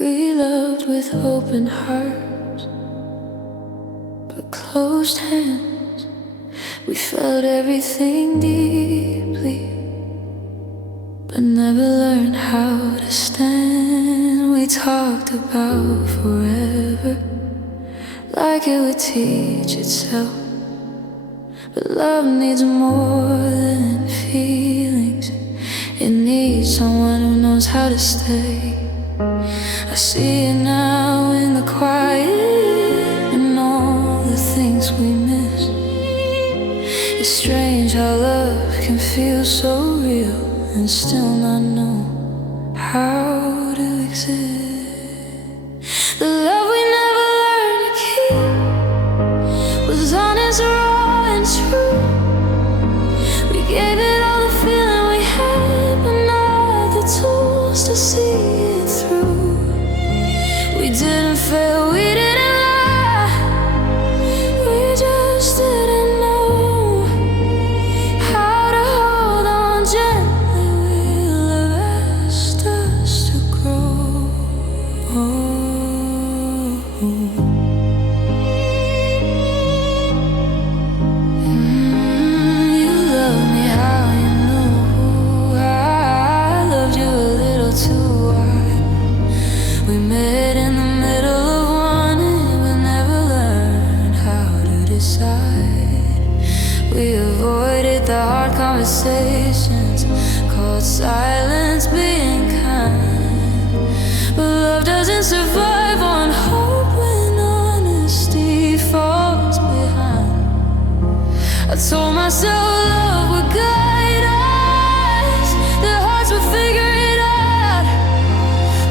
We loved with open hearts, but closed hands. We felt everything deeply, but never learned how to stand. We talked about forever, like it would teach itself. But love needs more than feelings. It needs someone who knows how to stay. I see it now in the quiet and all the things we miss. It's strange how love can feel so real and still not know how to exist. The love we never learned to keep was honest, raw and true. We gave it all the feeling we had, but not the tools to see it through. We didn't fail, we didn't lie, we just didn't know how to hold on gently. Will have asked us to grow. You loved me how you knew. I loved you a little too wide. We met in the middle of wanting, but never learned how to decide. We avoided the hard conversations, called silence being kind. But love doesn't survive on hope when honesty falls behind. I told myself love would guide us, the hearts would figure it out.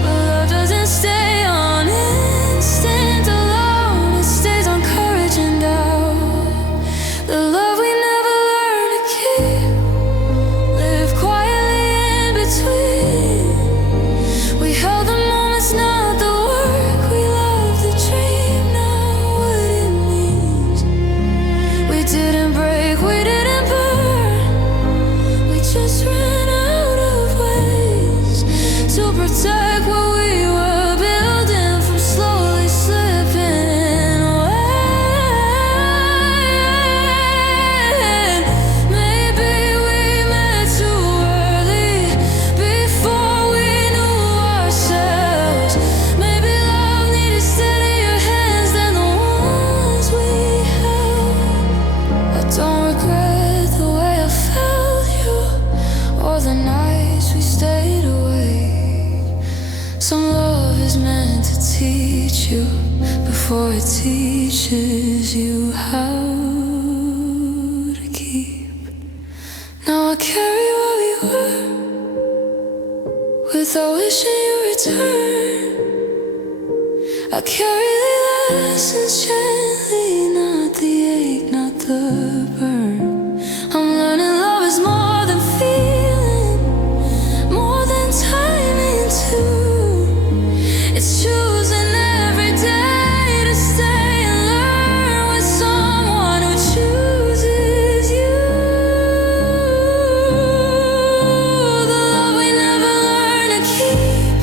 But love doesn't stay on instinct alone, it stays on courage and doubt. The love we never learned to keep lived quietly in between. We held the moments, not the work. We loved the dream, not what it means. We didn't break, we didn't burn. We just ran out of ways to protect what we were building from slowly slipping away. Maybe we met too early, before we knew ourselves. Maybe love needed steadier hands than the ones we held. I don't regret the way I felt you, or the nights we stayed awake. Some love is meant to teach you before it teaches you how to keep. Now I carry what we were, without wishing you return. I carry the lessons gently, not the ache, not the burn. I'm learning love is more than feeling, more than timing too. It's choosing every day to stay and learn with someone who chooses you. The love we never learned to keep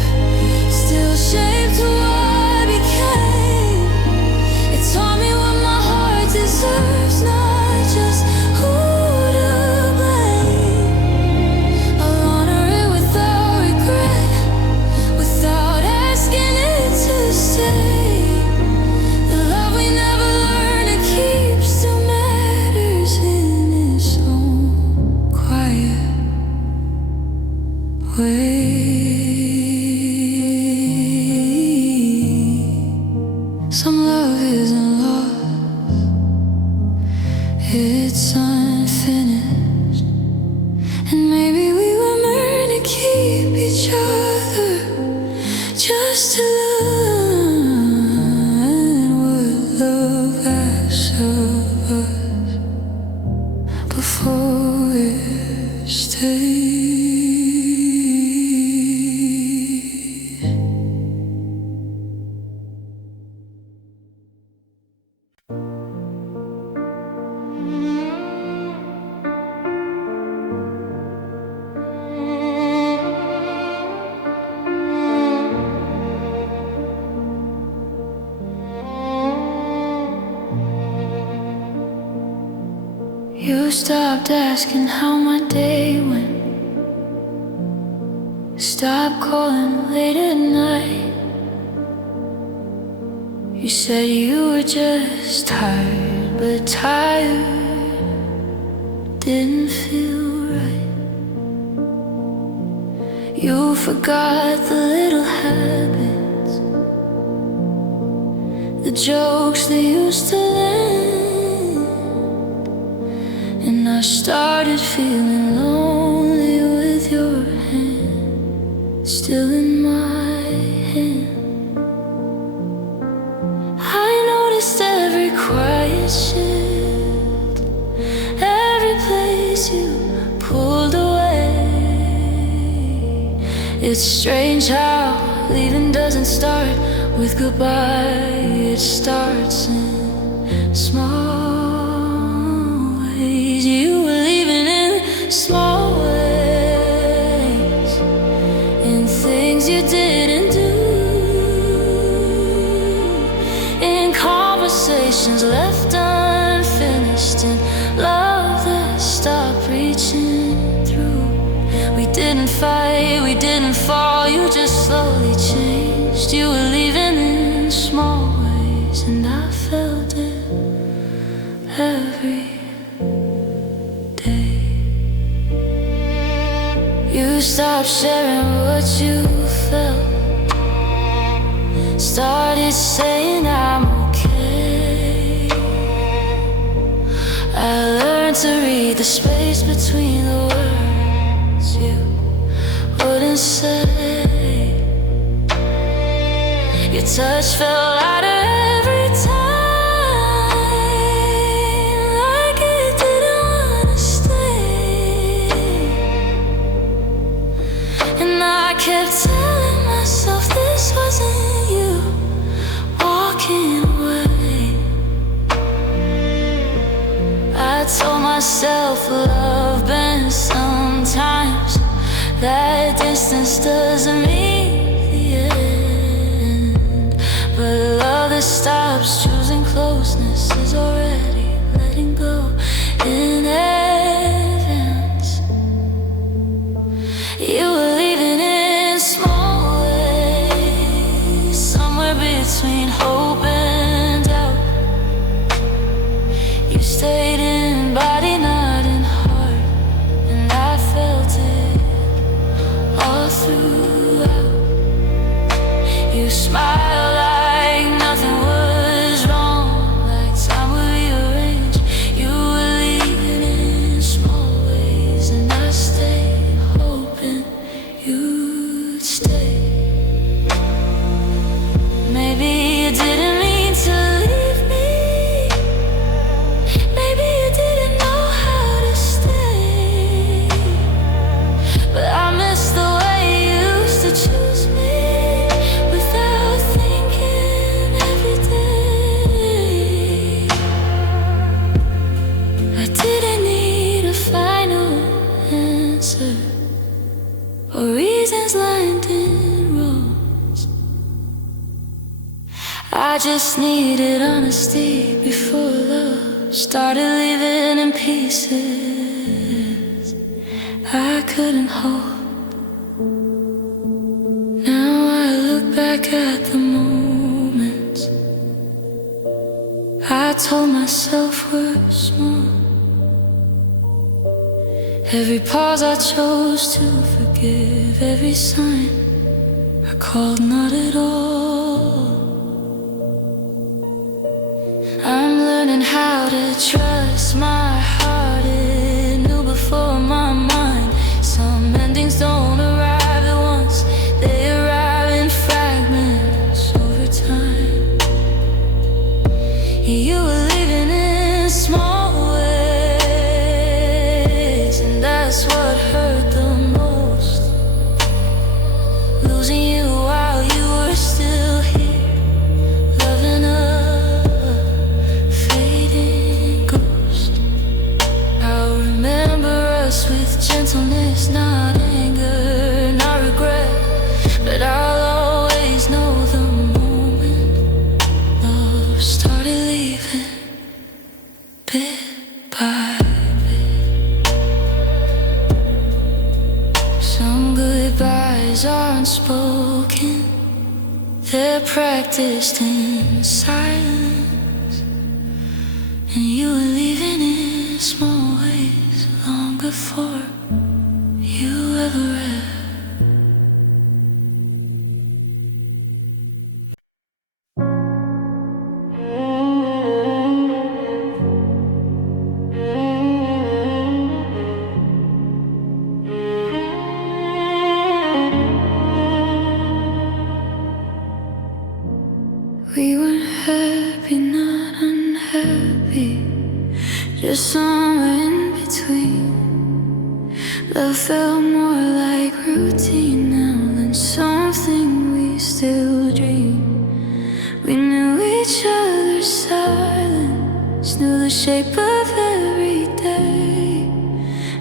still shaped who I became. It taught me what my heart deserves, not just who to blame. I'll honor it without regret, without asking it to stay. The love we never learned to keep still matters in its own quiet way. Some love isn't lost, it's unfinished. And maybe we were meant to keep each other, just to learn what love asks of us before it stays. You stopped asking how my day went. Stopped calling late at night. You said you were just tired, but tired didn't feel right. You forgot the little habits, the jokes that used to land. And I started feeling lonely with your hand still in my hand. I noticed every quiet shift, every place you pulled away. It's strange how leaving doesn't start with goodbye. It starts in small ways. You were leaving in small ways, in things you didn't do, in conversations left unfinished, in love that stopped reaching through. We didn't fight, we didn't fall, you just slowly changed. You were leaving in small ways, and I felt it every day. You stopped sharing what you felt, started saying I'm okay. I learned to read the space between the words you wouldn't say. Your touch felt lighter every time, like it didn't wanna stay. And I kept telling myself this wasn't you walking away. I told myself love bends sometimes, that distance doesn't mean the end. But love that stops choosing closeness is already letting go in advance. You were leaving in small ways, somewhere between hope and doubt. You stayed in body, not in heart, and I felt it all throughout. You smiled like nothing was wrong, like time would rearrange. You were leaving in small ways, and I stayed hoping you'd stay. Maybe you didn't mean to leave me, maybe you didn't know how to stay, but I miss the way you used to choose me without thinking every day. I didn't need a final answer or reasons lined in rows. I just needed honesty before love started leaving in pieces I couldn't hold. Now I look back at the moments I told myself were small. Every pause I chose to forgive, every sign I called not at all. I'm learning how to trust my heart. It knew before my mind. Some endings don't arrive at once, they arrive in fragments over time. You were living in small ways, and that's what hurt the most. Losing you while you were still here, loving a fading ghost. they're practiced in silence. And you were leaving in small ways long before you ever read. We were happy, not unhappy, just somewhere in between. Love felt more like routine now than something we still dream. We knew each other's silence, knew the shape of every day,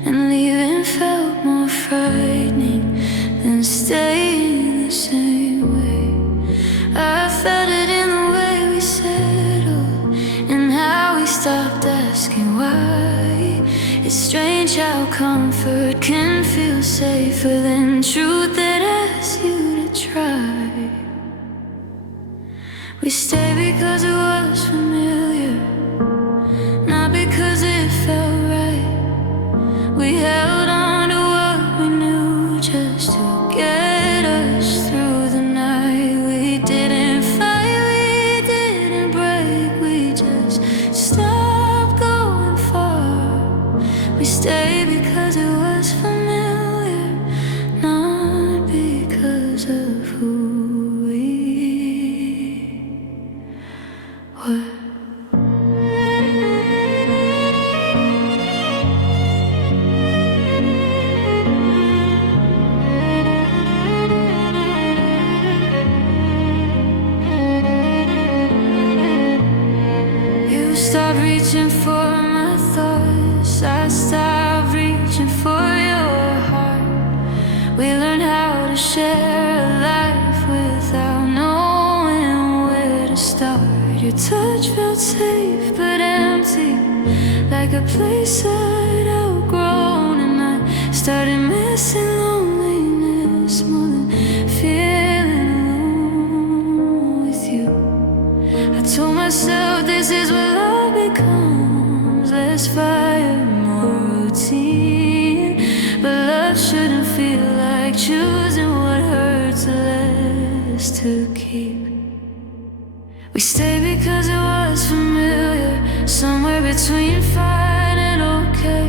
and leaving felt more frightening than staying the same way. I felt it in the way we settled and how we stopped asking why. It's strange how comfort can feel safer than truth that asks you to try. We stayed because it was familiar, not because it felt right. We held on to what we knew just to get us through the night. We didn't fight, we didn't break, we just stopped going far. We stayed because it was familiar, not because of who we were. Stop reaching for my thoughts, I stopped reaching for your heart. We learned how to share a life without knowing where to start. Your touch felt safe but empty, like a place I'd outgrown. And I started missing loneliness more than feeling alone with you. I told myself this is what love becomes, less fire, more routine. But love shouldn't feel like choosing what hurts less to keep. We stayed because it was familiar, somewhere between fine and okay.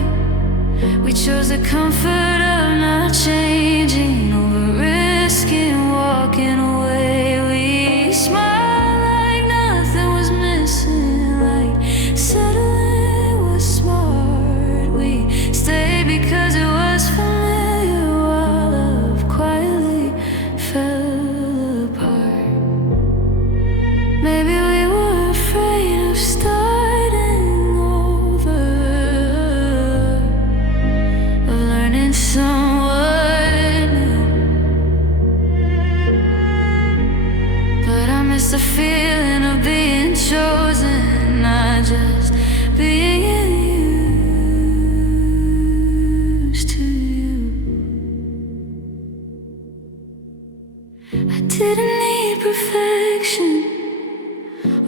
We chose the comfort of not changing over risking walking away. We smiled like nothing was missing, like settling was smart. We stayed because it was familiar while love quietly fell apart. Maybe we were afraid of starting over, of learning someone new. But I miss the feeling of being chosen, not just being used to you. I didn't need perfection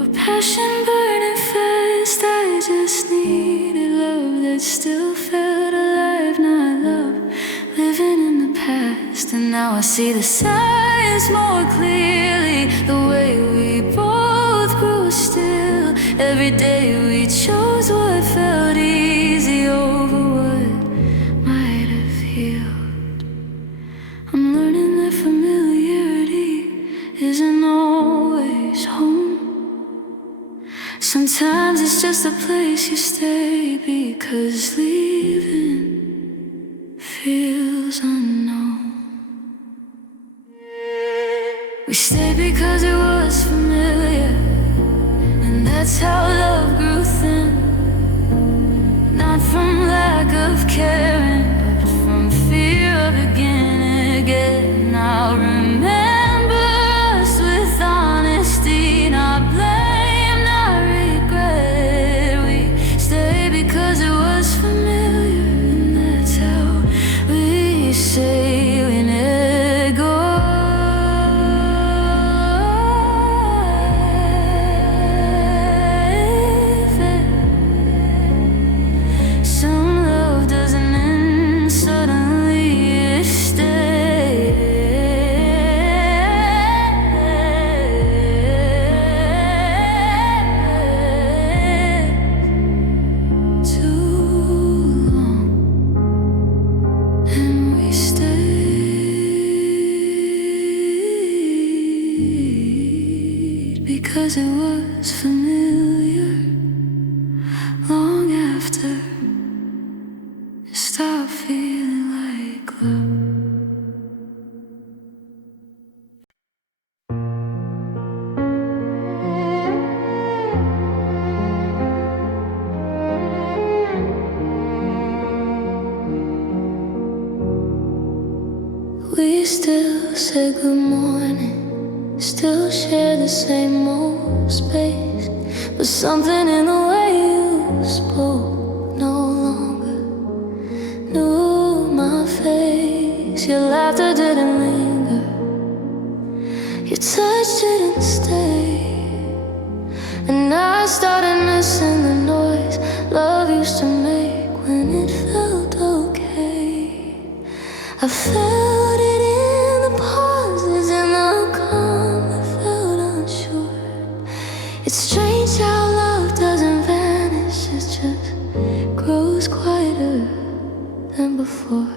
or passion burning fast. I just needed love that still felt alive, not love living in the past. And now I see the signs more clearly, the way we both grew still. Every day we chose what felt easy over what might have healed. I'm learning that familiarity isn't always home. Sometimes it's just a place you stay because leaving feels unknown. We stayed because it was familiar, and that's how love grew thin. Not from lack of caring, but from fear of beginning again. I'll remember us with honesty, not blame, not regret. We stayed because it was familiar, and that's how we say we let go. because it was familiar. Long after it stopped feeling like love. We still say good morning, still share the same old space, but something in the way you spoke no longer knew my face. Your laughter didn't linger, your touch didn't stay, and I started missing the noise love used to make when it felt okay. I felt it in the pauses, in the calm that felt unsure. It's strange how love doesn't vanish, it just grows quieter than before.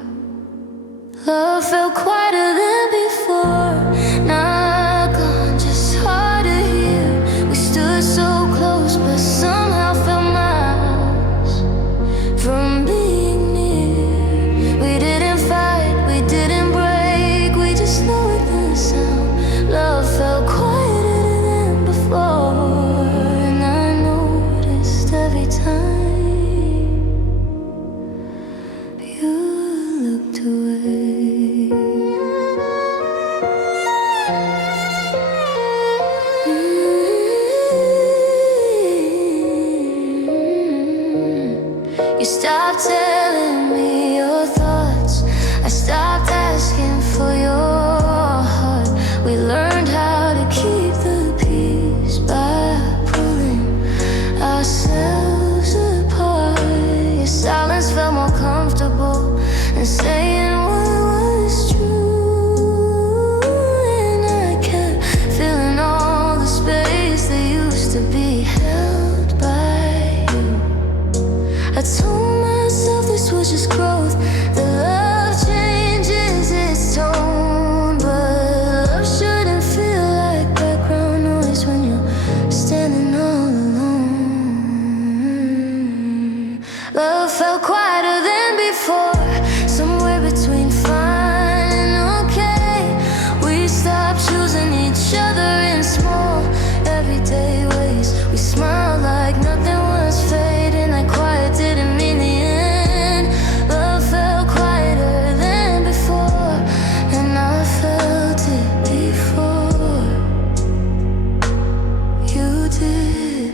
Love felt quieter than before, not gone, just hard to hear. We stood so close, but somehow felt miles from being near. We didn't fight, we didn't break, we just knew it didn't sound. Love felt quieter than before, and I noticed every time you looked away. You stopped telling me your thoughts, I stopped asking for your heart. We learned how to keep the peace by pulling ourselves apart. Your silence felt more comfortable than saying what was true, and I kept filling all the space that used to be held by you. I told myself this was just growth, that love changes its tone, but love shouldn't feel like background noise when you're standing all alone. Love felt quieter than before, somewhere between fine and okay. We stopped choosing each other in small, everyday ways. We smiled like nothing was fading, like quiet didn't mean the end. Love felt quieter than before, and I felt it before you did.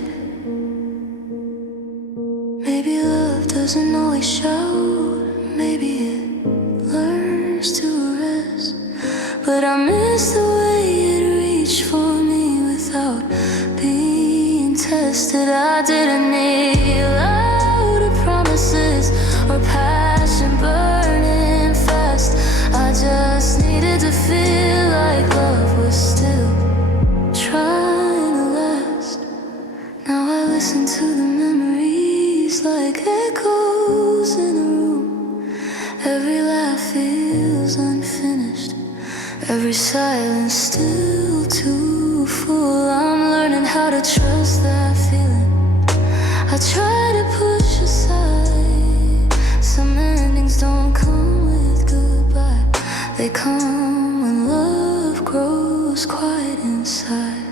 Maybe love doesn't always shout, maybe it learns to rest, but I miss the way it reached for me without being tested. I didn't need louder promises or passion burning fast. I just needed to feel like love was still trying to last. Now I listen to the memories like echoes in a room. Every laugh feels unfinished, every silence still too full. I'm learning how to trust that feeling I try to push aside. Some endings don't come with goodbye, they come when love grows quiet inside.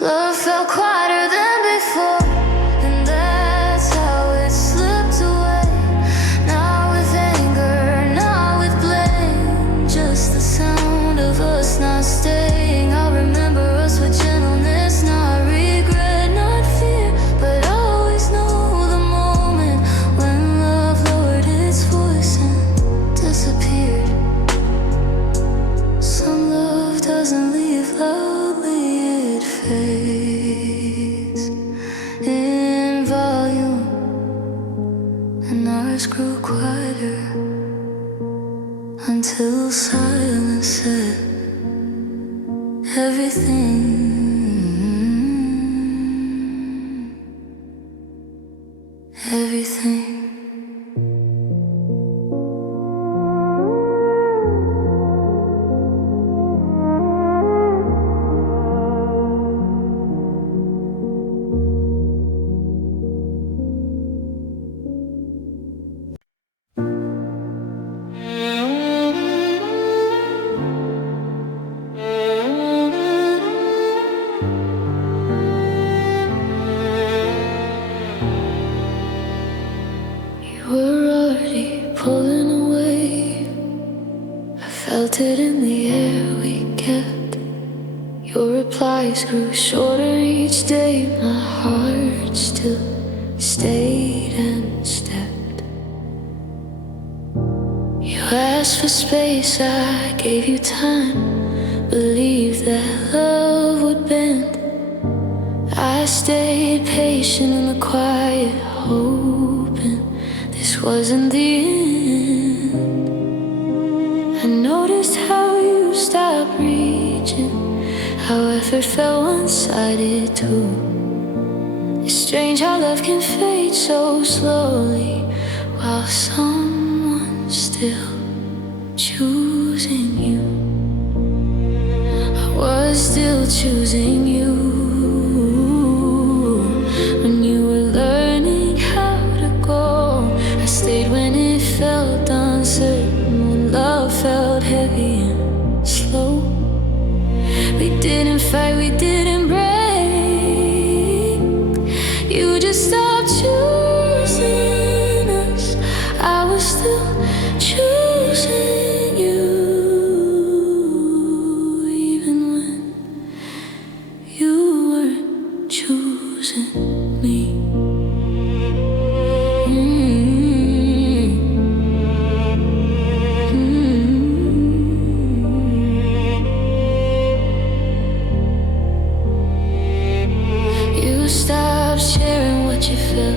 Love felt quieter than before, and that's how it slipped away. Not with anger, not with blame, just the sound of us not staying. I remember us with gentleness, not regret, not fear, but I always know the moment when love lowered its voice and disappeared. Some love doesn't leave loudly, it fades in volume, and ours grew quieter until silence said everything. Everything. Your replies grew shorter each day. My heart still stayed and stepped. You asked for space, I gave you time. Believed that love would bend. I stayed patient in the quiet, hoping this wasn't the end. I noticed how you stopped reaching, how effort felt one-sided too. It's strange how love can fade so slowly, while someone's still choosing you. I was still choosing you when you were learning how to go. I stayed when it felt uncertain, when love felt heavy and slow. We didn't fight, we didn't break. You just stopped choosing us. I was still choosing you, even when you weren't choosing me. You stopped sharing what you felt,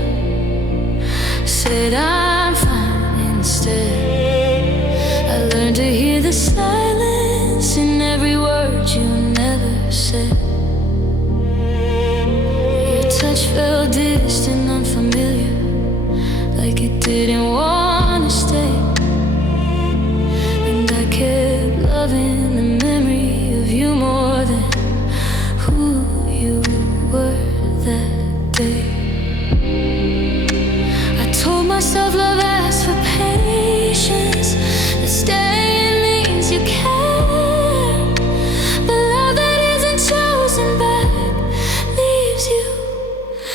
said I'm fine instead. I learned to hear the silence in every word you never said. Your touch felt distant, unfamiliar, like it didn't want to stay. And I kept loving the memory of you more than who you were that day. I told myself love asks for patience, that staying means you care. But love that isn't chosen back leaves you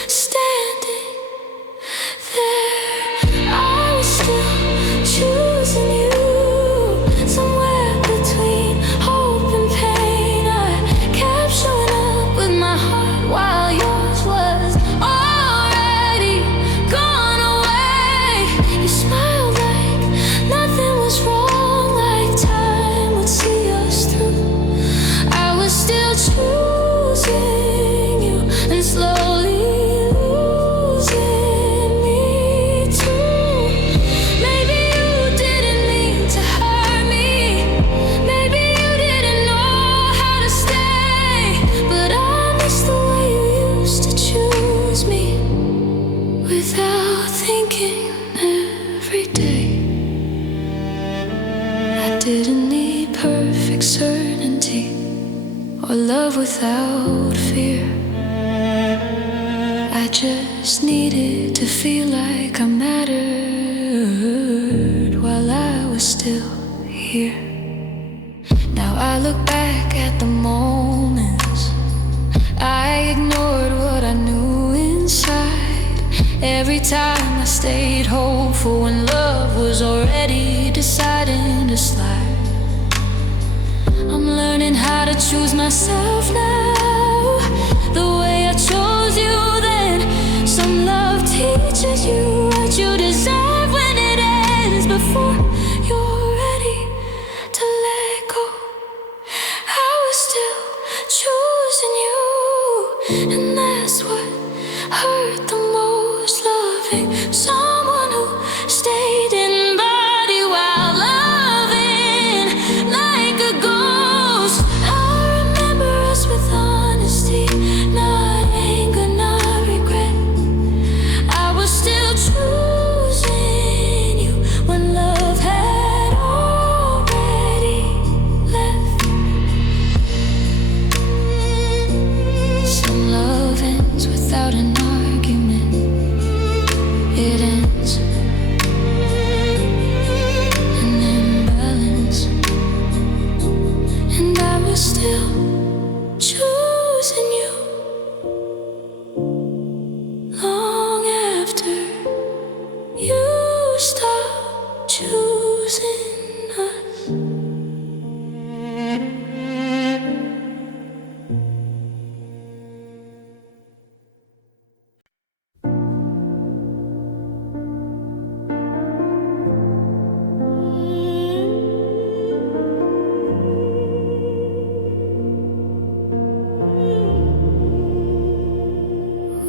standing there. I was still choosing you, somewhere between hope and pain. I kept showing up with my heart while yours was already gone away. You smiled like nothing was wrong, like time would see us through. I was still choosing you and slowly losing me too. Maybe you didn't mean to hurt me, maybe you didn't know how to stay, but I miss the way you used to choose me without thinking every day. I didn't need perfect certainty or love without fear. I just needed to feel like I mattered while I was still here. Now I look back at the moments I ignored what I knew inside. Every time I stayed hopeful when love was already deciding to slide. I'm learning how to choose myself now, the way I chose you then. Some love teaches you what you deserve when it ends before you're ready to let go. I was still choosing you, and that's what hurt the most. Loving someone who stayed in body while loving like a ghost. I remember us with honesty, not anger, not regret. I was still choosing you when love had already left. Some love ends without an argument.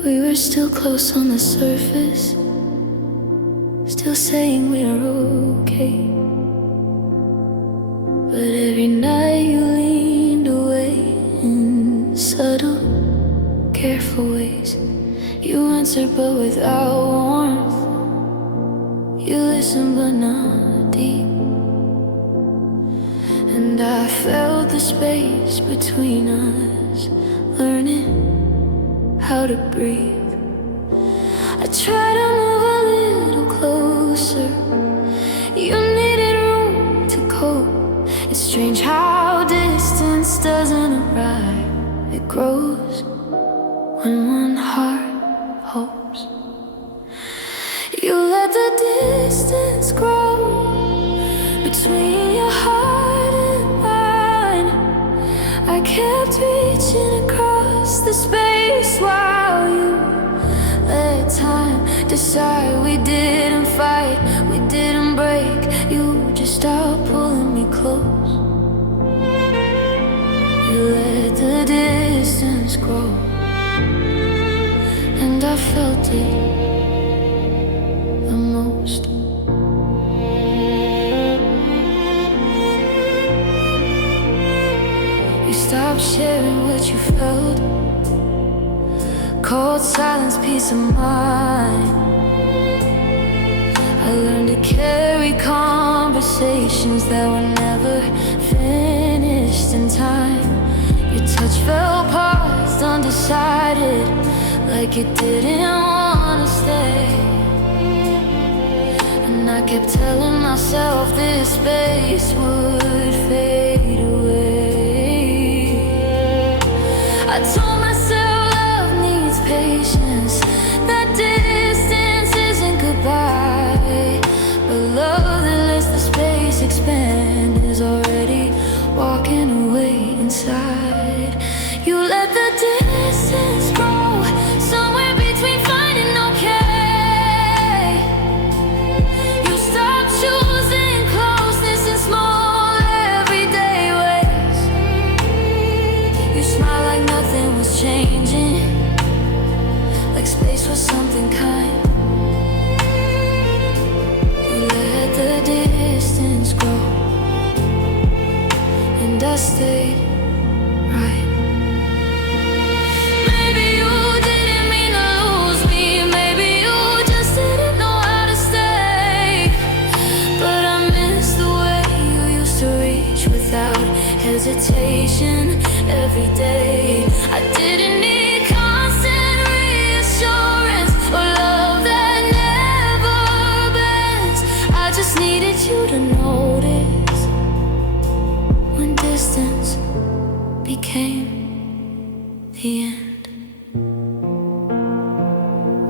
We were still close on the surface, still saying we are okay. But every night you leaned away in subtle, careful ways. You answered but without warmth. You listened but not deep. And I felt the space between us, learning how to breathe. I tried to move a little closer. You needed room to cope. It's strange how distance doesn't arrive. It grows when one heart hopes. You let the distance grow between your heart and mine. I kept reaching across the space while you let time decide. We didn't fight, we didn't break. You just stopped pulling me close. You let the distance grow, and I felt it the most. You stopped sharing what you felt. Cold silence, peace of mind. I learned to carry conversations that were never finished in time. Your touch fell paused, undecided, like it didn't wanna stay. And I kept telling myself this space would fade away. I told myself love needs patience, that distance isn't goodbye. But love that lets the space expand is already walking away inside. You let the distance grow, somewhere between fine and okay. You stopped choosing closeness in small everyday ways. You smiled like nothing was changing, like space was something kind. You let the distance grow, and I stayed right. Maybe you didn't mean to lose me, maybe you just didn't know how to stay. But I miss the way you used to reach without hesitation every day. I didn't need constant reassurance or love that never bends. I just needed you to notice when distance became the end.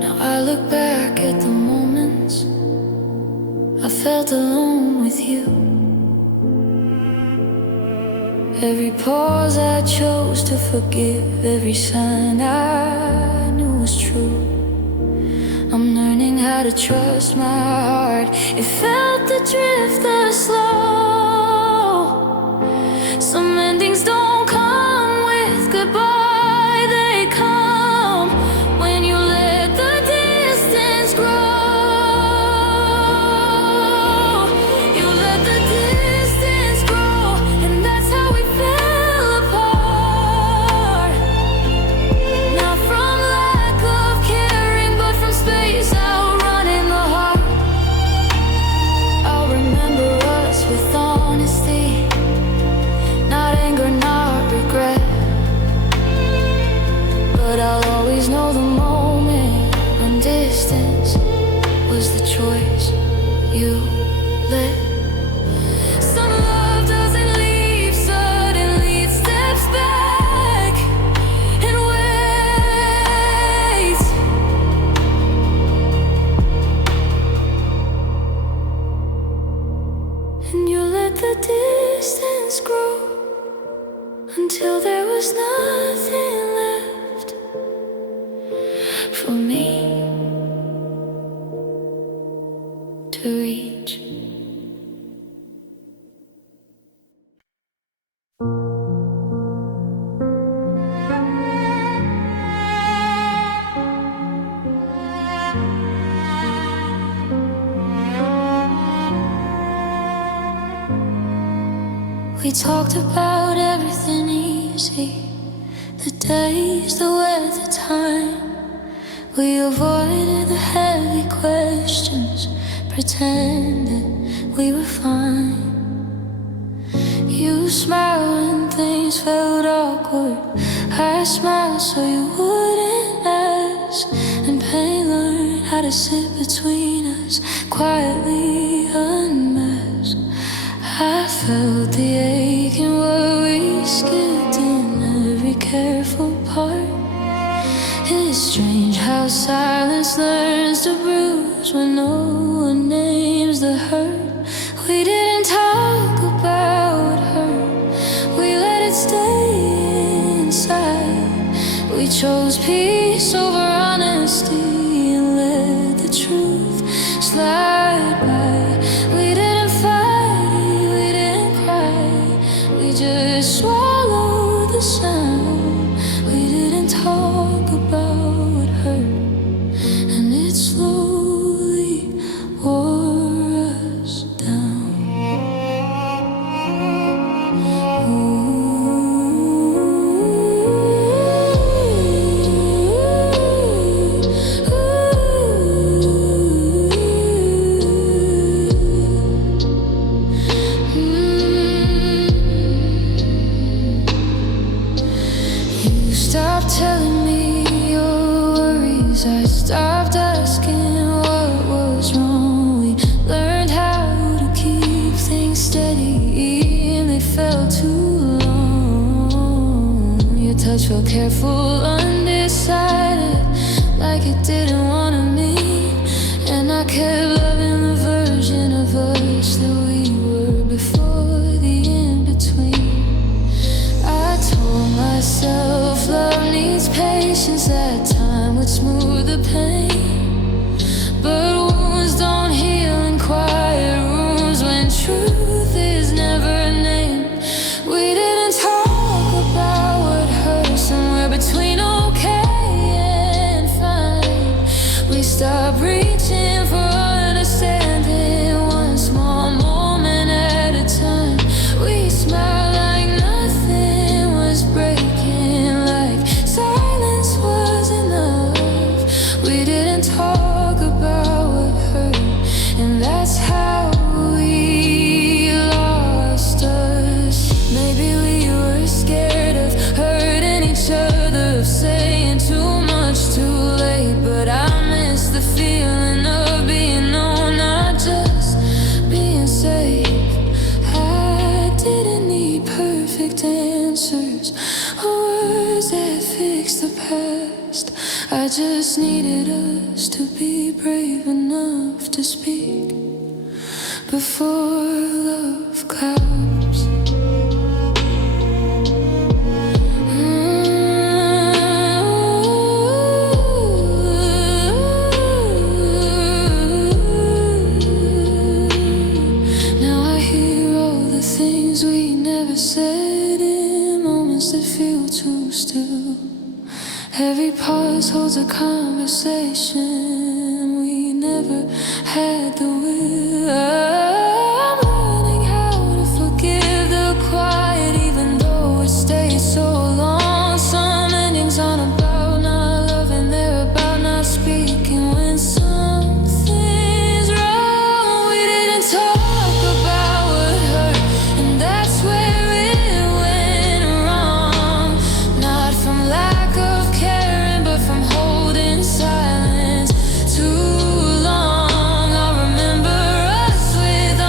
Now I look back at the moments I felt alone with you. Every pause I chose to forgive, every sign I knew was true. I'm learning how to trust my heart. It felt the drift, the slow. Some endings don't come with goodbye, they come when you let the distance grow. You let the distance grow, and that's how we fell apart. Not from lack of caring, but from space outrunning the heart. I'll remember us with honesty, not anger, not regret. But I'll always know the moment when distance was the choice you let. Some love doesn't leave suddenly, it steps back and waits. And you let the distance grow until there was nothing left for me to reach. We talked about everything easy, the days, the weather, time. We avoided the heavy questions, pretended we were fine. You smiled when things felt awkward. I smiled so you wouldn't ask. And pain learned how to sit between us, quietly unmasked. I felt the ache and worry skipped in every careful part. It's strange how silence learns to bruise when no one names the hurt. We didn't talk about hurt, we let it stay inside. We chose peace over honesty and let the truth slide by. We didn't fight, we didn't cry, we just swallowed the sound. We didn't talk about hurt, and it slowly wore us down. You stopped telling me your worries, I stopped asking what was wrong. We learned how to keep things steady, and they felt too long. Your touch felt careful, undecided, like it didn't want to mean. And I kept loving the version of us that we were before the in-between. I told myself love needs patience, that time would smooth the pain. But wounds don't heal in quiet rooms when truth is never named. We didn't talk about what hurt, somewhere between okay and fine. We stopped reaching for understanding, one small moment at a time. We smiled like nothing was breaking, like silence was enough. We didn't talk about what hurt, and that's how we lost us. Maybe we were scared of hurting each other, of saying too much too late. But I miss the feeling of being known, not just being safe. I didn't need perfect answers or words that fix the past. I just needed us to be brave enough to speak before love comes. Now I hear all the things we never said in moments that feel too still. Every pause holds a conversation we never had the will. I'm learning how to forgive the quiet, even though it stayed so long. Some endings aren't about not loving, they're about not speaking when something's wrong. We didn't talk about what hurt, and that's where it went wrong. Not from lack of caring, but from holding silence too long. I remember us with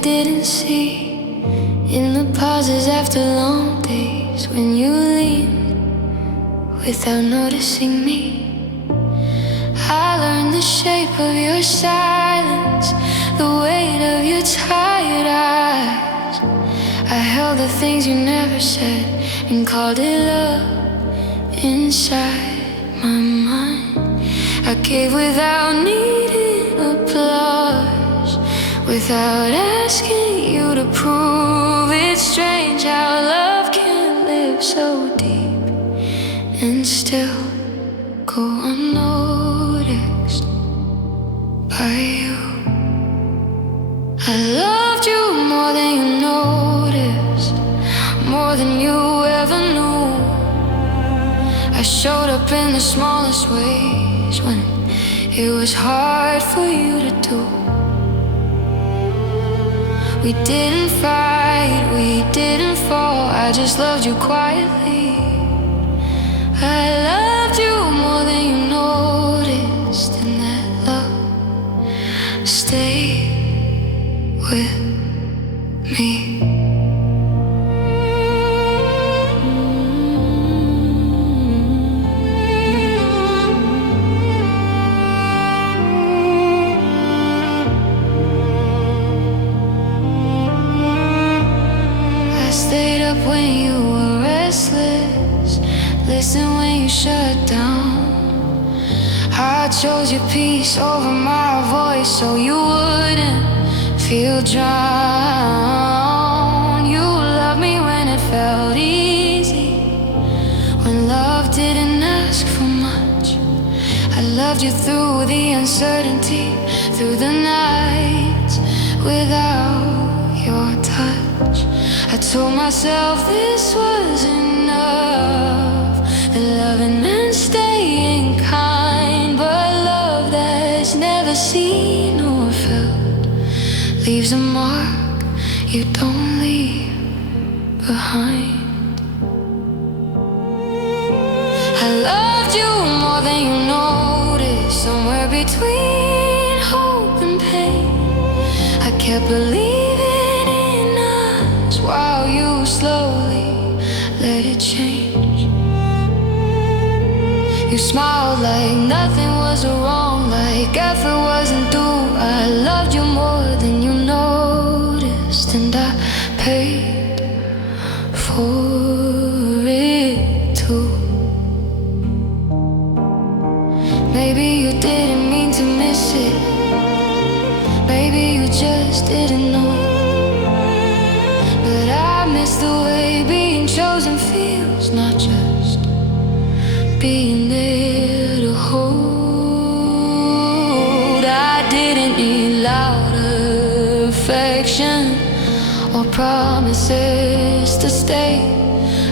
didn't see. In the pauses after long days, when you leaned without noticing me, I learned the shape of your silence, the weight of your tired eyes. I held the things you never said and called it love inside my mind. I gave without needing applause, without asking you to prove. It's strange how love can live so deep and still go unnoticed by you. I loved you more than you noticed, more than you ever knew. I showed up in the smallest ways when it was hard for you to do. We didn't fight, we didn't fall, I just loved you quietly. I loved you more than you noticed, and that love stayed with me. Stayed up when you were restless, listened when you shut down. I chose your peace over my voice so you wouldn't feel drowned. You loved me when it felt easy, when love didn't ask for much. I loved you through the uncertainty, through the nights without your touch. I told myself this was enough, that loving meant staying kind. But love that's never seen or felt leaves a mark you don't leave behind. I loved you more than you noticed, somewhere between hope and pain. I kept believing in us while you slowly let it change. You smiled like nothing was wrong, like effort wasn't due. I loved you more than you noticed, and I paid for it too. Maybe you didn't mean to miss it, maybe you just didn't know. But I miss the way being chosen feels, not just being there to hold. I didn't need loud affection or promises to stay.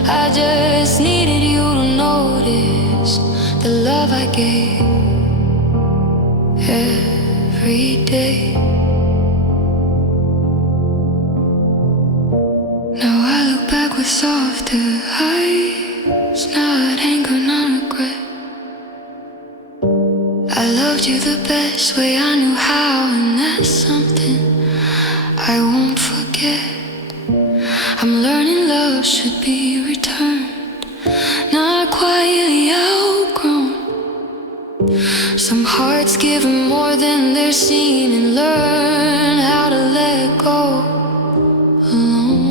I just needed you to notice the love I gave every day. Now I look back with softer eyes, not anger, not regret. I loved you the best way I knew how, and that's something I won't forget. I'm learning love should be returned, not quietly outgrown. Some hearts give more than they're seen and learn how to let go alone.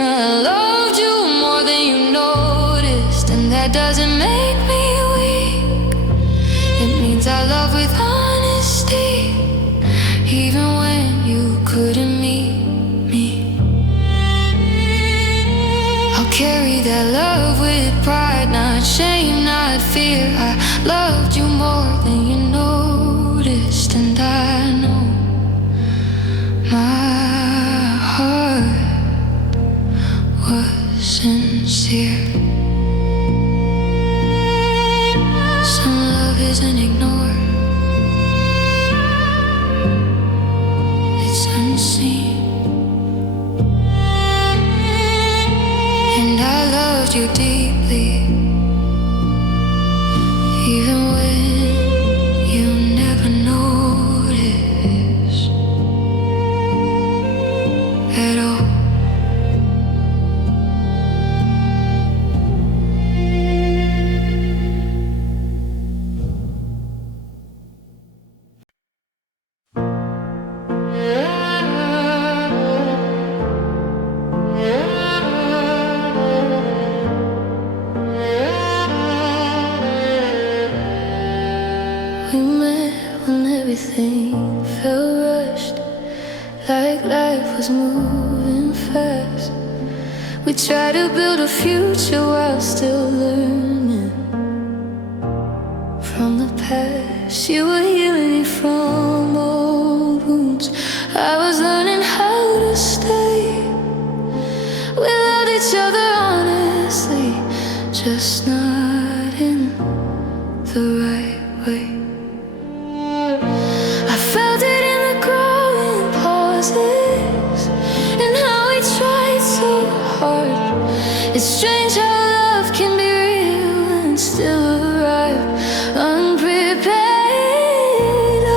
I loved you more than you noticed, and that doesn't make me weak. It means I love with honesty, even when you couldn't meet me. I'll carry that love with pride, not shame, not fear. I loved you more than you noticed. We met when everything felt rushed, like life was moving fast. We tried to build a future while still learning from the past. You were healing me from old wounds, I was learning how to stay. We loved each other honestly, just not in the right way. I felt it in the growing pauses, and how we tried so hard. It's strange how love can be real and still arrive unprepared.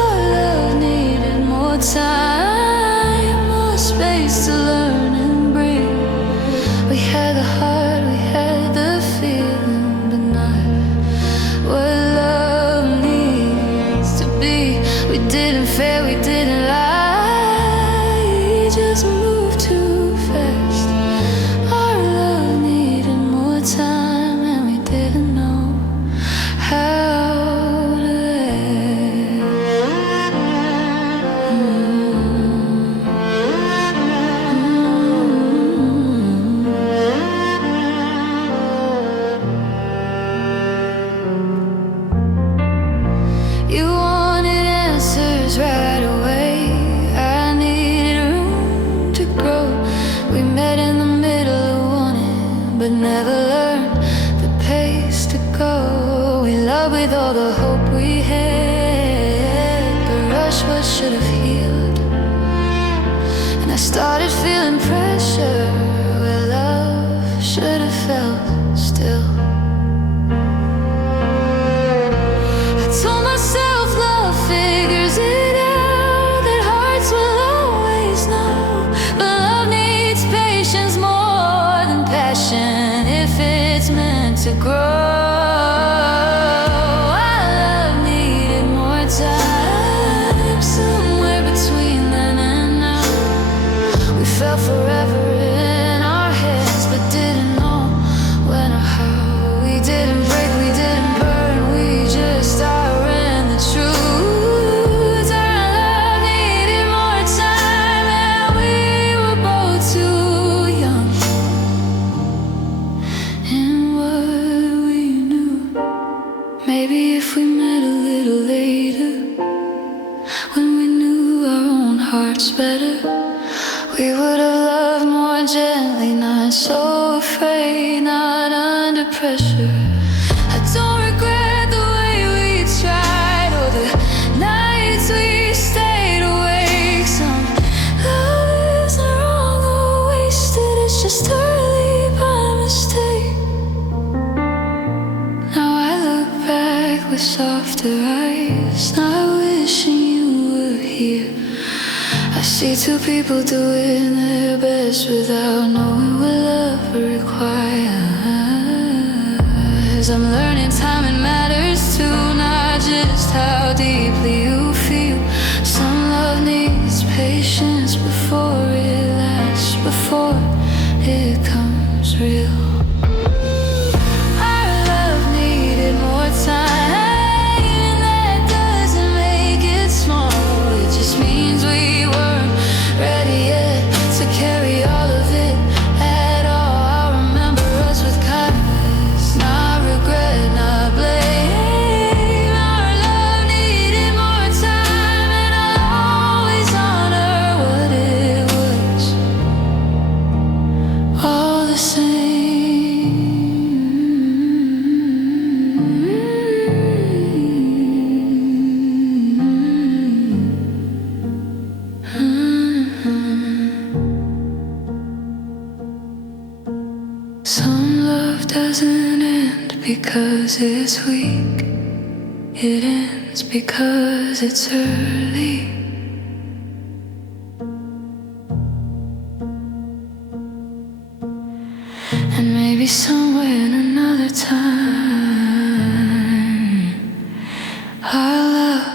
Our love needed more time, more space to learn and breathe. We had the heart, we had the feeling, but not what love needs to be. We didn't fail, we didn't lie, we just moved too fast. Our love needed more time, and we didn't know how to let. You wanted answers right away, I needed room to grow. We met in the middle of wanting, but never learned the pace to go. We loved with all the hope we had, but rush what should have healed. And I started feeling pressure where love should have felt still. I told myself love figures it out, that hearts will always know. But love needs patience more than passion if it's meant to grow. Our love needed more time, somewhere between then and now. We felt forever in our heads, but didn't know when or how. We didn't break, we didn't burn, we just outran the truth. Our love needed more time, and we were both too young in what we knew. Maybe if we met a little later, when we knew our own hearts better, we would have loved more gently, not so afraid, not under pressure. I don't regret the way we tried, or the nights we stayed awake. Some love isn't wrong or wasted, it's just early by mistake. Now I look back with softer eyes, not wishing you were here. I see two people doing their best without knowing what love requires. I'm learning timing matters too, not just how deeply you feel. Some love needs patience before it lasts, before it comes real. Our love needed more time, and that doesn't make it small. It just means we weren't ready yet to carry all of it at all. I'll remember us with kindness, not regret, not blame. Our love needed more time, and I'll always honor what it was. All the same. Some love doesn't end because it's weak, it ends because it's early. And maybe somewhere in another time, our love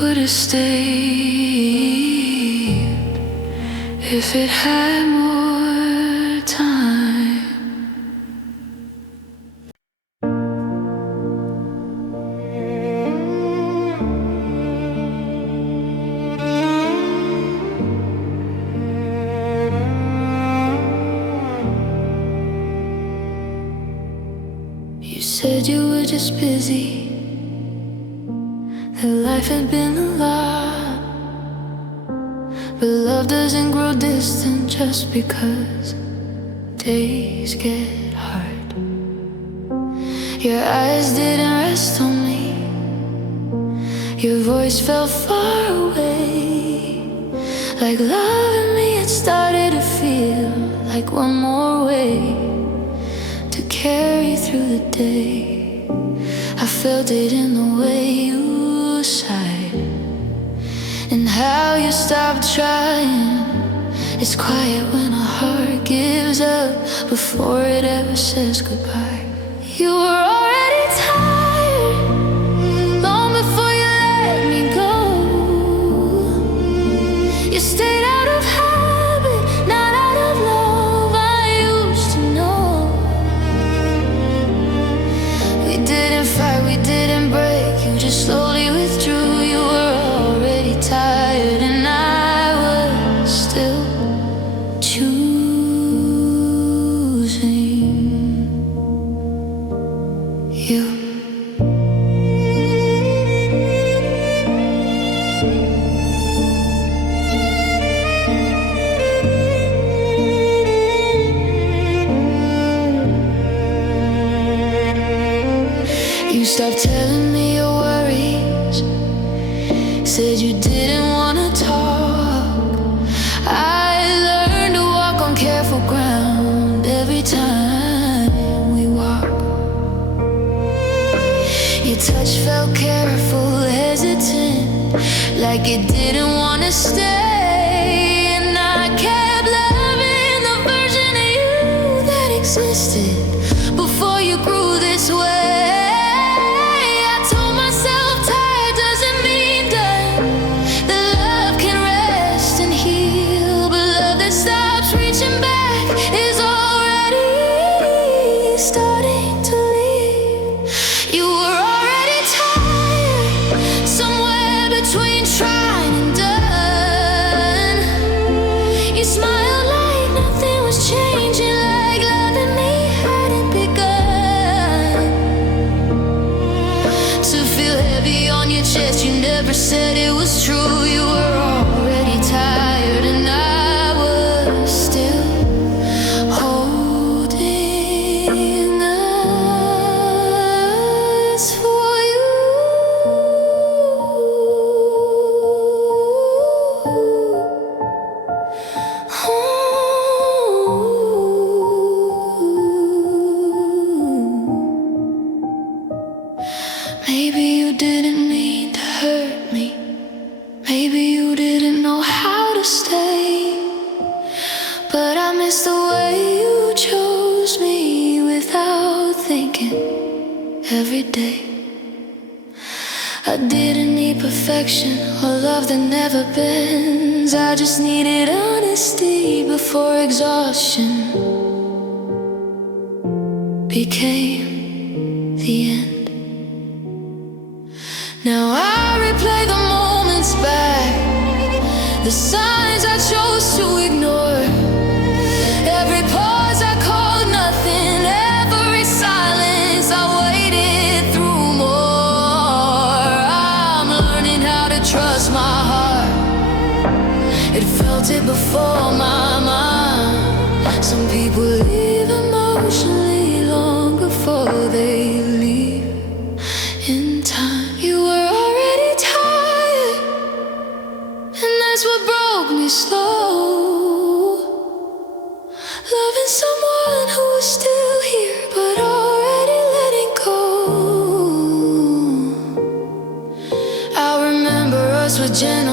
would have stayed if it had more time. just busy, that life had been a lot. But love doesn't grow distant just because days get hard. Your eyes didn't rest on me, your voice felt far away, like loving me had started to feel like one more way to carry through the day. I felt it in the way you sighed, and how you stopped trying. It's quiet when a heart gives up before it ever says goodbye. You were already tired long before you let me go. You stayed out of habit, not out of love. I used to know. We didn't fight, we didn't break. You just slowly withdrew. You were already tired, and I was still choosing you. You stopped telling me your worries, said you didn't wanna talk. I learned to walk on careful ground every time we walk. Your touch felt careful, hesitant, like it didn't wanna stay. And I kept loving the version of you that existed before you grew this way. You never said it was true. You were already tired, and I was still holding us for you. Maybe you didn't mean to hurt me. Maybe you didn't know how to stay. But I miss the way you chose me without thinking every day. I didn't need perfection or love that never bends. I just needed honesty before exhaustion became the end. Now I replay the moments back, the signs I chose to ignore, every pause I called nothing, every silence I waited through more. I'm learning how to trust my heart. It felt it before my mind. Some people leave emotionally long before they leave in time. That's what broke me slow, loving someone who was still here but already letting go. I remember us with gentle